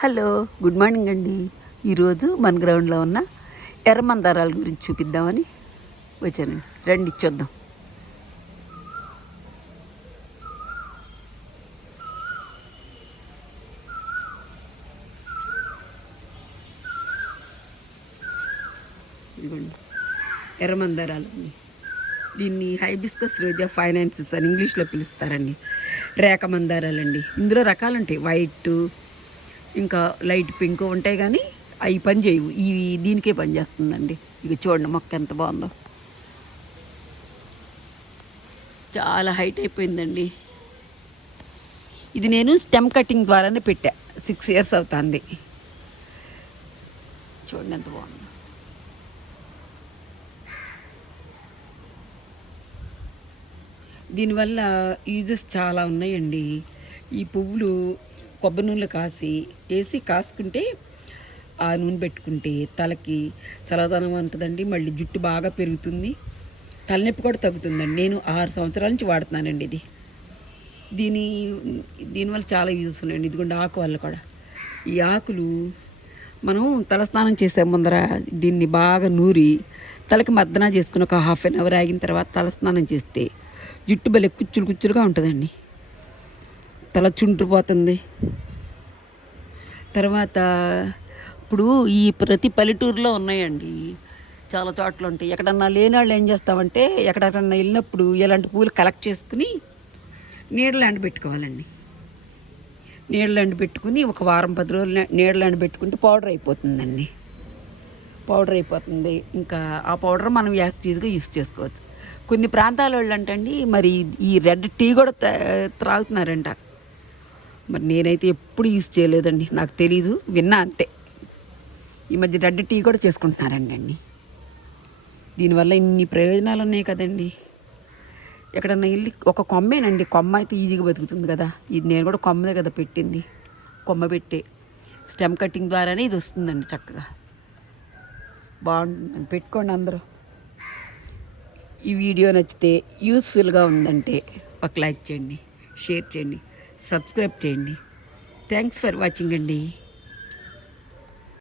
Hello, good morning అండి. ఈరోజు మన గ్రౌండ్లో ఉన్న ఎర్ర మందారాల గురించి చూపిద్దామని వచ్చానండి. రండి చూద్దాం. ఇదిగోండి ఎర్ర మందారాలు. దీన్ని హైబిస్కస్ రోజా ఫైనాన్సెస్ అని ఇంగ్లీష్లో పిలుస్తారండి. రేఖ మందారాలండి. ఇందులో రకాలు ఉంటాయి, వైట్ ఇంకా లైట్ పింక్ ఉంటాయి, కానీ అవి పని చేయవు. ఇవి దీనికే పని చేస్తుందండి. ఇక చూడండి మొక్క ఎంత బాగుందో, చాలా హైట్ అయిపోయిందండి. ఇది నేను స్టెమ్ కటింగ్ ద్వారానే పెట్టా. 6 years అవుతుంది. చూడండి ఎంత బాగుందో. దీనివల్ల యూజెస్ చాలా ఉన్నాయండి. ఈ పువ్వులు కొబ్బరి నూనెలో వేసి కాసుకుంటే, ఆ నూనె పెట్టుకుంటే తలకి చల్లదనం ఉంటుందండి. మళ్ళీ జుట్టు బాగా పెరుగుతుంది, తలనొప్పి కూడా తగ్గుతుందండి. నేను 6 సంవత్సరాల నుంచి వాడుతున్నానండి ఇది. దీనివల్ల చాలా యూజెస్ ఉన్నాయండి. ఇదిగోండి ఆకు వల్ల కూడా. ఈ ఆకులు మనం తలస్నానం చేసే ముందర దీన్ని బాగా నూరి తలకి మద్దన చేసుకుని ఒక 1/2 hour ఆగిన తర్వాత తలస్నానం చేస్తే జుట్టు భలే కుచ్చులుగా ఉంటుందండి. తల చుండ్రిపోతుంది. తర్వాత ఇప్పుడు ఈ ప్రతి పల్లెటూరులో ఉన్నాయండి, చాలా చోట్ల ఉంటాయి. ఎక్కడన్నా లేని వాళ్ళు ఏం చేస్తామంటే, ఎక్కడెక్కడన్నా వెళ్ళినప్పుడు ఇలాంటి పూలు కలెక్ట్ చేసుకుని నీడలు ఎండబెట్టుకోవాలండి. నీడలు ఎండబెట్టుకుని ఒక వారం 10 రోజులు నీడలు ఎండబెట్టుకుంటే పౌడర్ అయిపోతుందండి. ఇంకా ఆ పౌడర్ మనం యాసిటీస్గా యూస్ చేసుకోవచ్చు. కొన్ని ప్రాంతాల వాళ్ళు అంటండి, మరి ఈ రెడ్ టీ కూడా త్రాగుతున్నారంట. మరి నేనైతే ఎప్పుడు యూస్ చేయలేదండి, నాకు తెలీదు, విన్నా అంతే. ఈ మధ్య రెడ్ టీ కూడా చేసుకుంటున్నారండి. దీనివల్ల ఇన్ని ప్రయోజనాలు ఉన్నాయి కదండి. ఎక్కడన్నా వెళ్ళి ఒక కొమ్మేనండి, కొమ్మ అయితే ఈజీగా బతుకుతుంది కదా. ఇది నేను కూడా కొమ్మదే కదా పెట్టింది. కొమ్మ పెట్టే స్టెమ్ కటింగ్ ద్వారానే ఇది వస్తుందండి. చక్కగా బాగుంటుందండి, పెట్టుకోండి అందరూ. ఈ వీడియో నచ్చితే, యూస్ఫుల్గా ఉందంటే ఒక లైక్ చేయండి, షేర్ చేయండి, సబ్స్క్రైబ్ చేయండి. థ్యాంక్స్ ఫర్ వాచింగ్ అండి.